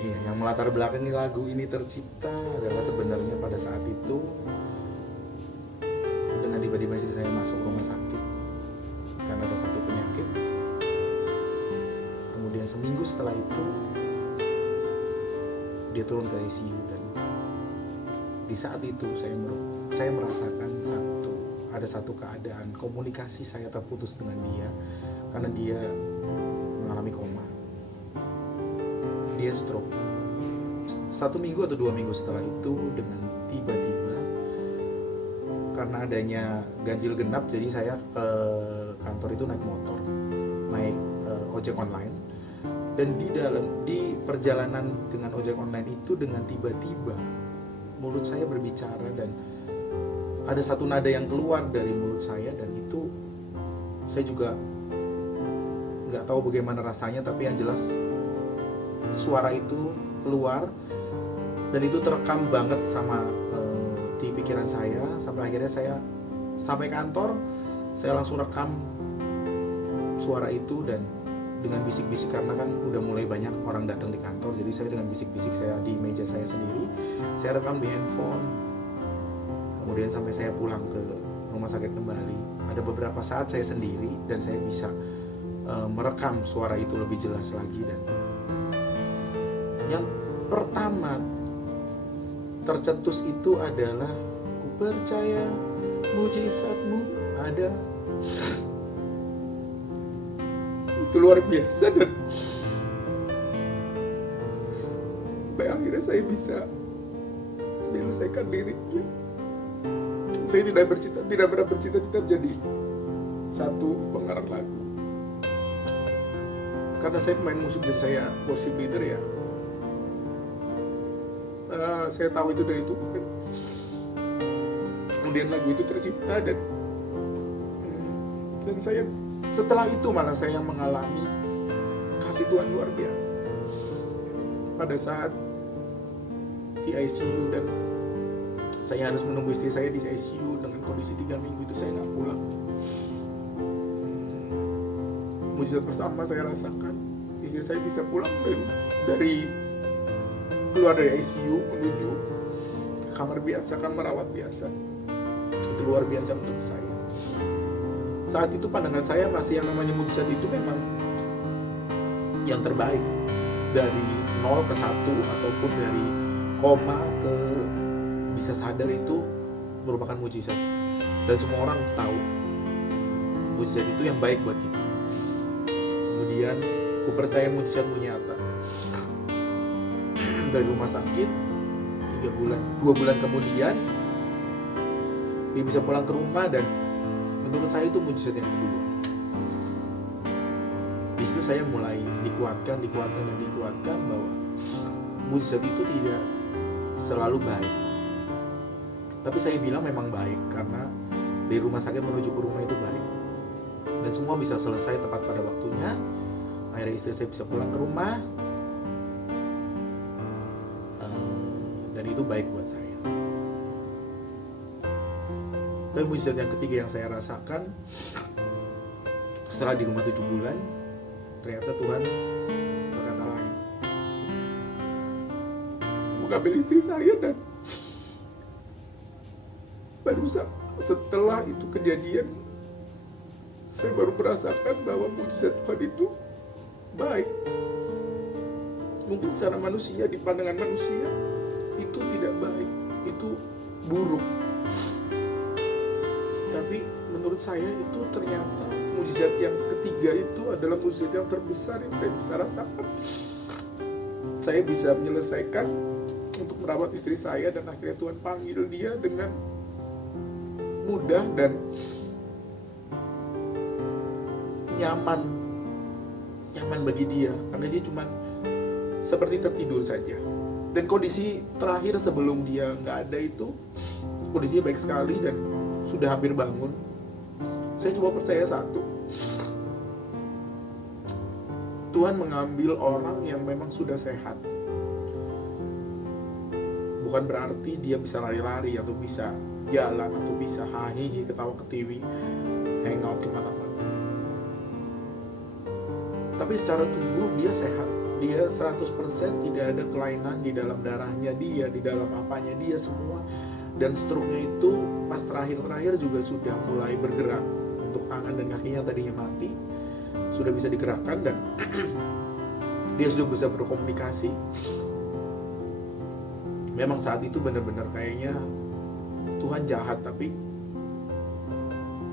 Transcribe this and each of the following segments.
Iya, yang melatar belakangi lagu ini tercipta adalah sebenarnya pada saat itu dengan tiba-tiba istri saya masuk rumah sakit karena ada satu penyakit. Kemudian seminggu setelah itu dia turun ke ICU, dan di saat itu saya merasakan ada satu keadaan komunikasi saya terputus dengan dia karena dia mengalami koma. Dia stroke. 1 minggu atau 2 minggu setelah itu, dengan tiba-tiba karena adanya ganjil genap, jadi saya ke kantor itu naik motor, naik ojek online. Dan di perjalanan dengan ojek online itu, dengan tiba-tiba mulut saya berbicara dan ada satu nada yang keluar dari mulut saya, dan itu saya juga nggak tahu bagaimana rasanya, tapi yang jelas suara itu keluar dan itu terekam banget sama di pikiran saya. Sampai akhirnya saya sampai kantor, saya langsung rekam suara itu dan dengan bisik-bisik, karena kan udah mulai banyak orang datang di kantor, jadi saya dengan bisik-bisik saya di meja saya sendiri, saya rekam di handphone. Kemudian sampai saya pulang ke rumah sakit kembali, ada beberapa saat saya sendiri dan saya bisa merekam suara itu lebih jelas lagi. Dan yang pertama tercetus itu adalah, ku percaya mujizatmu ada. Itu luar biasa, dan sampai akhirnya saya bisa menyelesaikan liriknya. Saya tidak pernah bercita-cita menjadi satu pengarang lagu, karena saya pemain musik dan saya worship leader ya. Saya tahu itu dari Tuhan. Kemudian lagu itu tercipta, dan saya setelah itu malah saya mengalami kasih Tuhan luar biasa. Pada saat di ICU dan saya harus menunggu istri saya di ICU dengan kondisi 3 minggu itu, saya nggak pulang. Mujizat pertama saya rasakan, istri saya bisa pulang dari keluar dari ICU menuju kamar biasa, kamar rawat biasa. Itu luar biasa menurut saya. Saat itu pandangan saya masih yang namanya mujizat itu memang yang terbaik. Dari 0 ke 1 ataupun dari koma ke bisa sadar itu merupakan mujizat. Dan semua orang tahu mujizat itu yang baik buat kita. Kemudian ku percaya mujizatmu nyata. Dari rumah sakit 2 bulan kemudian dia bisa pulang ke rumah, dan menurut saya itu mujizat yang kedua. Di situ saya mulai dikuatkan bahwa mujizat itu tidak selalu baik. Tapi saya bilang memang baik karena dari rumah sakit menuju ke rumah itu baik. Dan semua bisa selesai tepat pada waktunya. Akhirnya istri saya bisa pulang ke rumah. Dan itu baik buat saya. Dan mujizat yang ketiga yang saya rasakan, setelah di rumah 7 bulan, ternyata Tuhan berkata lain. Mengambil istri saya, dan baru setelah itu kejadian, saya baru merasakan bahwa mujizat Tuhan itu baik. Mungkin secara manusia, di pandangan manusia itu tidak baik, itu buruk. Tapi menurut saya itu ternyata mujizat yang ketiga itu adalah mujizat yang terbesar yang saya bisa rasakan. Saya bisa menyelesaikan untuk merawat istri saya, dan akhirnya Tuhan panggil dia dengan mudah dan nyaman bagi dia, karena dia cuma seperti tertidur saja. Dan kondisi terakhir sebelum dia nggak ada itu, kondisinya baik sekali dan sudah hampir bangun. Saya coba percaya satu, Tuhan mengambil orang yang memang sudah sehat. Bukan berarti dia bisa lari-lari atau bisa jalan atau bisa hahihi, ketawa ketiwi, hangout kemana-mana. Tapi secara tubuh dia sehat, Dia 100% tidak ada kelainan di dalam darahnya dia, di dalam apanya dia semua. Dan stroke-nya itu pas terakhir-terakhir juga sudah mulai bergerak. Untuk tangan dan kakinya tadinya mati sudah bisa digerakkan dan dia sudah bisa berkomunikasi. Memang saat itu benar-benar kayaknya Tuhan jahat, tapi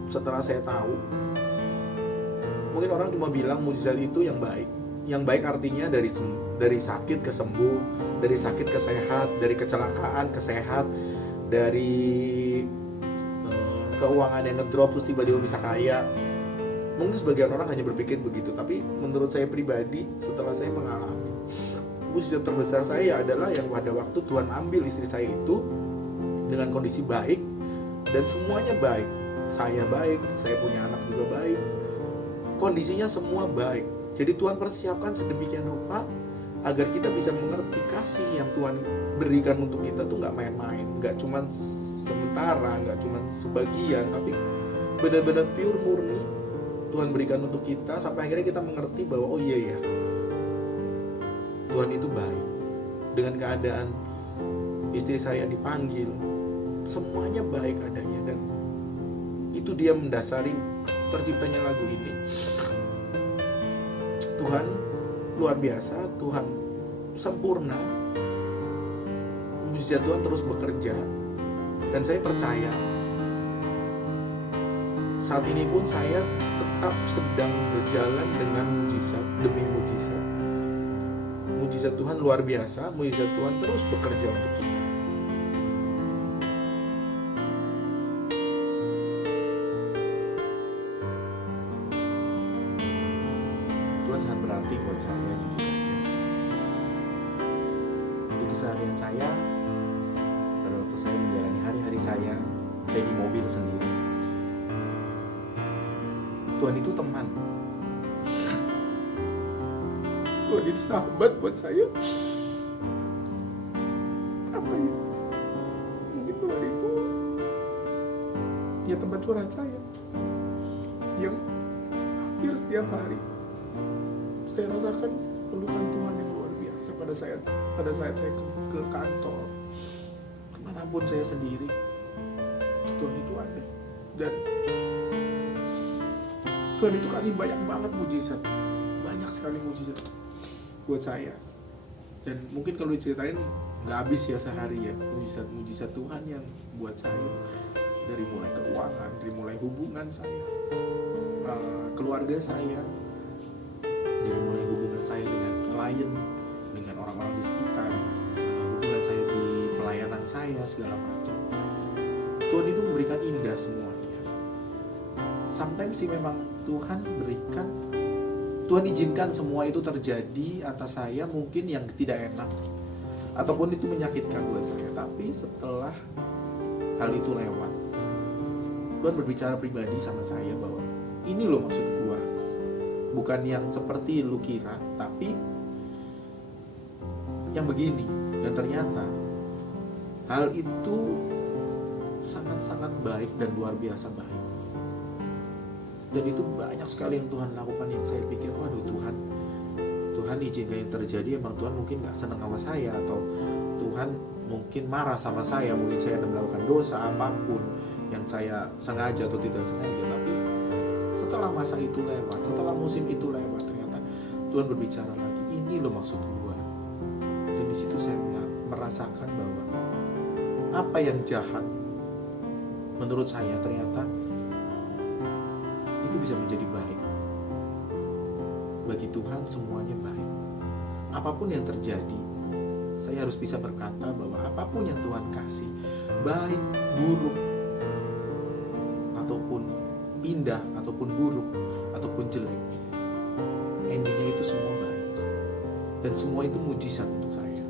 setelah saya tahu, mungkin orang cuma bilang mujizat itu yang baik. Yang baik artinya dari sakit ke sembuh, dari sakit ke sehat, dari kecelakaan ke sehat, dari keuangan yang ngedrop terus tiba-tiba bisa kaya. Mungkin sebagian orang hanya berpikir begitu, tapi menurut saya pribadi setelah saya mengalami, mujizat terbesar saya adalah yang pada waktu Tuhan ambil istri saya itu dengan kondisi baik dan semuanya baik. Saya baik, saya punya anak juga baik, kondisinya semua baik. Jadi Tuhan persiapkan sedemikian rupa agar kita bisa mengerti kasih yang Tuhan berikan untuk kita tuh gak main-main, gak cuma sementara, gak cuma sebagian, tapi benar-benar pure murni Tuhan berikan untuk kita, sampai akhirnya kita mengerti bahwa oh iya ya, Tuhan itu baik. Dengan keadaan istri saya dipanggil, semuanya baik adanya, dan itu dia mendasari terciptanya lagu ini. Tuhan luar biasa, Tuhan sempurna, mujizat Tuhan terus bekerja, dan saya percaya saat ini pun saya tetap sedang berjalan dengan mujizat demi mujizat. Mujizat Tuhan luar biasa, mujizat Tuhan terus bekerja untuk kita. Tuhan sangat berarti buat saya, jujur aja. Di keseharian saya, pada waktu saya menjalani hari-hari saya di mobil sendiri, Tuhan itu teman. Tuhan itu sahabat buat saya. Apa ya? Mungkin Tuhan itu ya tempat curhat saya, yang hampir setiap hari saya rasakan pelukan Tuhan yang luar biasa pada saat saya ke kantor, kemanapun saya sendiri, Tuhan itu ada. Dan Tuhan itu kasih banyak banget mujizat, banyak sekali mujizat buat saya. Dan mungkin kalau diceritain nggak habis ya sehari ya, mujizat Tuhan yang buat saya, dari mulai keuangan, dari mulai hubungan saya, keluarga saya, dari mulai hubungan saya dengan klien, dengan orang-orang di sekitar, hubungan saya di pelayanan saya, segala macam. Tuhan itu memberikan indah semuanya. Sometimes sih memang Tuhan izinkan semua itu terjadi atas saya, mungkin yang tidak enak ataupun itu menyakitkan buat saya. Tapi setelah hal itu lewat, Tuhan berbicara pribadi sama saya bahwa ini loh maksud gua, bukan yang seperti lu kira, tapi yang begini. Dan ternyata hal itu sangat-sangat baik dan luar biasa baik. Dan itu banyak sekali yang Tuhan lakukan yang saya pikir, waduh Tuhan izinkan yang terjadi, emang Tuhan mungkin gak senang sama saya, atau Tuhan mungkin marah sama saya, mungkin saya ada melakukan dosa apapun yang saya sengaja atau tidak sengaja. Tapi setelah masa itu lewat, setelah musim itu lewat, ternyata Tuhan berbicara lagi, ini loh maksud gua. Dan di situ saya merasakan bahwa apa yang jahat menurut saya ternyata itu bisa menjadi baik. Bagi Tuhan semuanya baik. Apapun yang terjadi, saya harus bisa berkata bahwa apapun yang Tuhan kasih, baik, buruk, ataupun indah, ataupun buruk, ataupun jelek, endingnya itu semua baik. Dan semua itu mujizat untuk saya.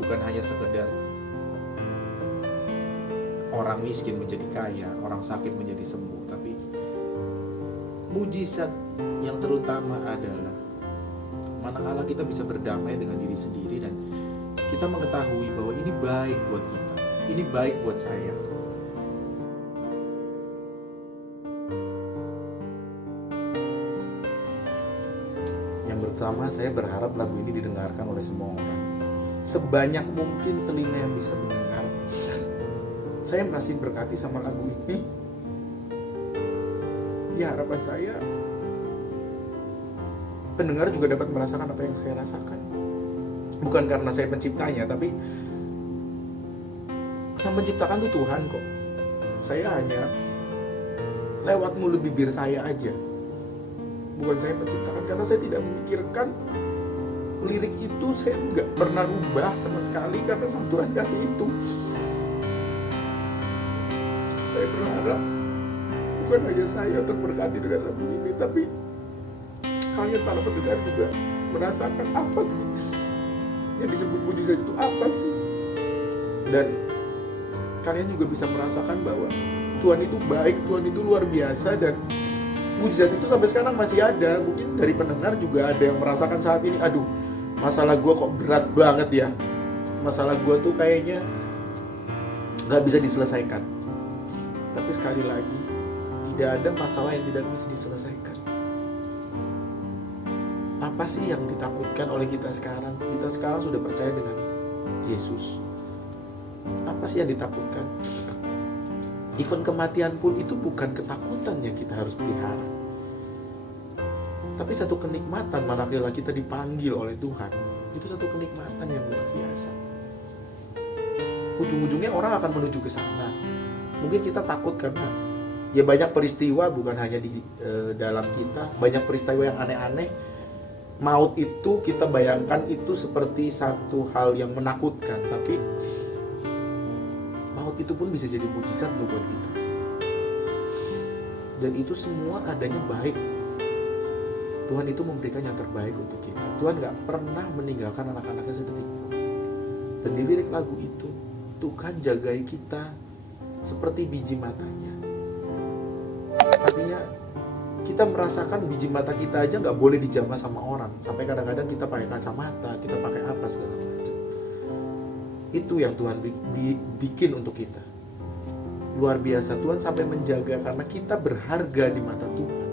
Bukan hanya sekedar orang miskin menjadi kaya, orang sakit menjadi sembuh, tapi mujizat yang terutama adalah manakala kita bisa berdamai dengan diri sendiri dan kita mengetahui bahwa ini baik buat kita, ini baik buat saya. Yang pertama saya berharap lagu ini didengarkan oleh semua orang, sebanyak mungkin telinga yang bisa mendengar. Saya masih berkati sama lagu ini. Ya, harapan saya pendengar juga dapat merasakan apa yang saya rasakan. Bukan karena saya penciptanya, tapi yang menciptakan itu Tuhan kok. Saya hanya lewat mulut bibir saya aja. Bukan saya menciptakan, karena saya tidak memikirkan lirik itu. Saya nggak pernah rubah sama sekali karena Tuhan kasih itu. Saya berharap bukan hanya saya terberkati dengan lagu ini, tapi kalian para pendengar juga merasakan apa sih yang disebut mujizat itu apa sih. Dan kalian juga bisa merasakan bahwa Tuhan itu baik, Tuhan itu luar biasa, dan mujizat itu sampai sekarang masih ada. Mungkin dari pendengar juga ada yang merasakan saat ini, aduh, masalah gue kok berat banget ya, masalah gue tuh kayaknya gak bisa diselesaikan. Tapi sekali lagi, tidak ada masalah yang tidak bisa diselesaikan. Apa sih yang ditakutkan oleh kita sekarang? Kita sekarang sudah percaya dengan Yesus. Apa sih yang ditakutkan? Even kematian pun itu bukan ketakutan yang kita harus pelihara, tapi satu kenikmatan manakala kita dipanggil oleh Tuhan. Itu satu kenikmatan yang luar biasa. Ujung-ujungnya orang akan menuju ke sana. Mungkin kita takut karena ya banyak peristiwa, bukan hanya di dalam kita, banyak peristiwa yang aneh-aneh. Maut itu kita bayangkan itu seperti satu hal yang menakutkan, tapi maut itu pun bisa jadi mujizat loh buat kita. Dan itu semua adanya baik. Tuhan itu memberikan yang terbaik untuk kita. Tuhan gak pernah meninggalkan anak-anaknya sedetik pun. Dan di lirik lagu itu, Tuhan jagai kita seperti biji matanya. Artinya kita merasakan biji mata kita aja gak boleh dijamah sama orang. Sampai kadang-kadang kita pakai kacamata, kita pakai apa segala macam. Itu yang Tuhan bikin untuk kita. Luar biasa, Tuhan sampai menjaga karena kita berharga di mata Tuhan.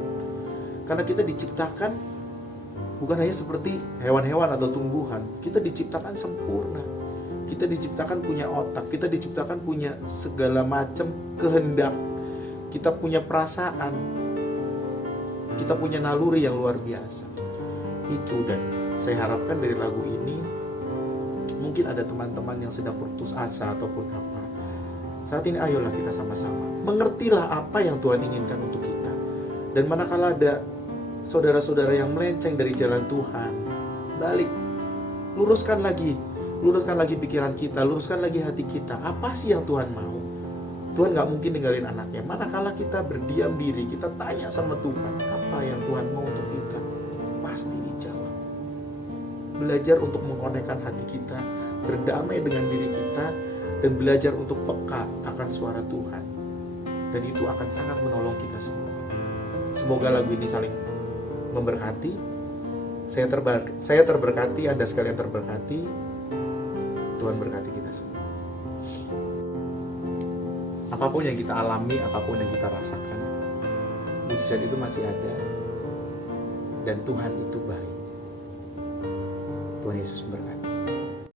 Karena kita diciptakan bukan hanya seperti hewan-hewan atau tumbuhan. Kita diciptakan sempurna. Kita diciptakan punya otak. Kita diciptakan punya segala macam kehendak. Kita punya perasaan. Kita punya naluri yang luar biasa. Itu, dan saya harapkan dari lagu ini, mungkin ada teman-teman yang sedang putus asa ataupun apa. Saat ini ayolah kita sama-sama mengertilah apa yang Tuhan inginkan untuk kita. Dan manakala ada saudara-saudara yang melenceng dari jalan Tuhan, balik, luruskan lagi pikiran kita, luruskan lagi hati kita. Apa sih yang Tuhan mau? Tuhan gak mungkin ninggalin anaknya. Manakala kita berdiam diri, kita tanya sama Tuhan, apa yang Tuhan mau untuk kita, pasti dijawab. Belajar untuk mengkonekkan hati kita, berdamai dengan diri kita, dan belajar untuk peka akan suara Tuhan. Dan itu akan sangat menolong kita semua. Semoga lagu ini saling memberkati. Saya terberkati, Anda sekalian terberkati. Tuhan berkati kita semua. Apapun yang kita alami, apapun yang kita rasakan, mujizat itu masih ada. Dan Tuhan itu baik. Tuhan Yesus memberkati.